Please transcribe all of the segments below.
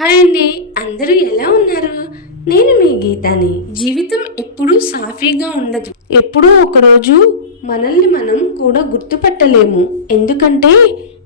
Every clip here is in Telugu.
హాయ్ అండి. అందరూ ఎలా ఉన్నారు? నేను మీ గీతాని. జీవితం ఎప్పుడూ సాఫీగా ఉండదు. ఎప్పుడూ ఒకరోజు మనల్ని మనం కూడా గుర్తుపట్టలేము. ఎందుకంటే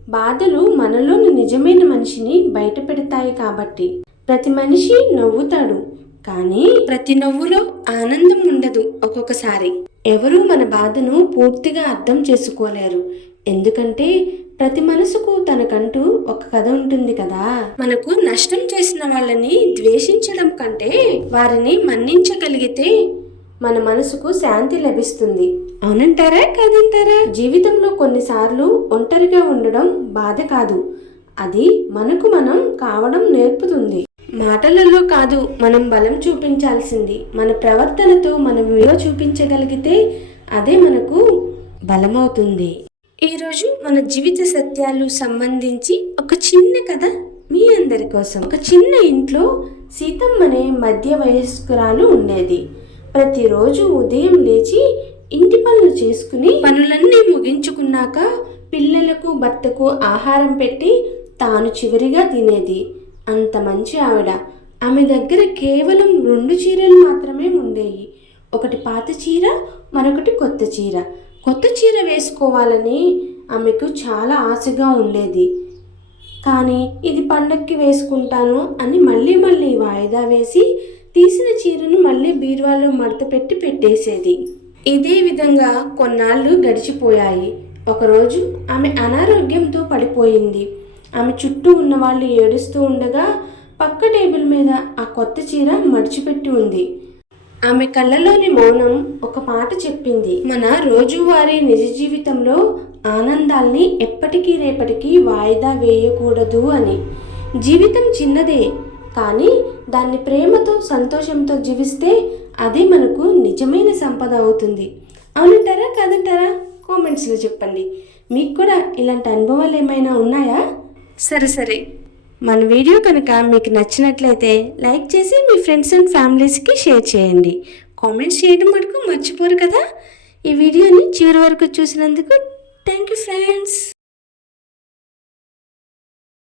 బాధలు మనలోని నిజమైన మనిషిని బయట పెడతాయి కాబట్టి. ప్రతి మనిషి నవ్వుతాడు. కానీ ప్రతి నవ్వులో ఆనందం ఉండదు ఒక్కొక్కసారి. ఎవరూ మన బాధను పూర్తిగా అర్థం చేసుకోలేరు. ఎందుకంటే ప్రతి మనసుకు తనకంటూ ఒక కథ ఉంటుంది కదా. మనకు నష్టం చేసిన వాళ్ళని ద్వేషించడం కంటే వారిని మన్నించగలిగితే మన మనసుకు శాంతి లభిస్తుంది. అవునంటారా? కాదంటారా? జీవితంలో కొన్నిసార్లు ఒంటరిగా ఉండడం బాధ కాదు. అది మనకు మనం కావడం నేర్పుతుంది. మాటలలో కాదు మనం బలం చూపించాల్సింది. మన ప్రవర్తనతో మనం విలువ చూపించగలిగితే అదే మనకు బలమవుతుంది. ఈరోజు మన జీవిత సత్యాలు సంబంధించి ఒక చిన్న కథ మీ అందరి కోసం. ఒక చిన్న ఇంట్లో సీతమ్మ అనే మధ్య వయస్కురాలు ఉండేది. ప్రతిరోజు ఉదయం లేచి ఇంటి పనులు చేసుకుని పనులన్నీ ముగించుకున్నాక పిల్లలకు భర్తకు ఆహారం పెట్టి తాను చివరిగా తినేది. అంత మంచి ఆవిడ. ఆమె దగ్గర కేవలం రెండు చీరలు మాత్రమే ఉండేవి ఒకటి పాత చీర మరొకటి కొత్త చీర. కొత్త చీర వేసుకోవాలని ఆమెకు చాలా ఆశగా ఉండేది. కానీ ఇది పండక్కి వేసుకుంటాను అని మళ్ళీ మళ్ళీ వాయిదా వేసి తీసిన చీరను మళ్ళీ బీరువాలో మడత పెట్టి పెట్టేసేది. ఇదే విధంగా కొన్నాళ్ళు గడిచిపోయాయి. ఒకరోజు ఆమె అనారోగ్యంతో పడిపోయింది. ఆమె చుట్టూ ఉన్న వాళ్ళు ఏడుస్తూ ఉండగా పక్క టేబుల్ మీద ఆ కొత్త చీర మడిచిపెట్టి ఉంది. ఆమె కళ్ళలోని మౌనం ఒక పాట చెప్పింది. మన రోజువారీ నిజ జీవితంలో ఆనందాల్ని ఎప్పటికీ రేపటికి వాయిదా వేయకూడదు అని. జీవితం చిన్నదే కానీ దాన్ని ప్రేమతో సంతోషంతో జీవిస్తే అదే మనకు నిజమైన సంపద అవుతుంది. అవునంటారా కాదంటారా? కామెంట్స్లో చెప్పండి. మీకు కూడా ఇలాంటి అనుభవాలు ఏమైనా ఉన్నాయా? సరే సరే. మన వీడియో కనుక మీకు నచ్చినట్లయితే లైక్ చేసి మీ ఫ్రెండ్స్ అండ్ ఫ్యామిలీస్కి షేర్ చేయండి. కామెంట్స్ చేయడం మటుకు మర్చిపోరు కదా. ఈ వీడియోని చివరి వరకు చూసినందుకు థ్యాంక్ యూ ఫ్రెండ్స్.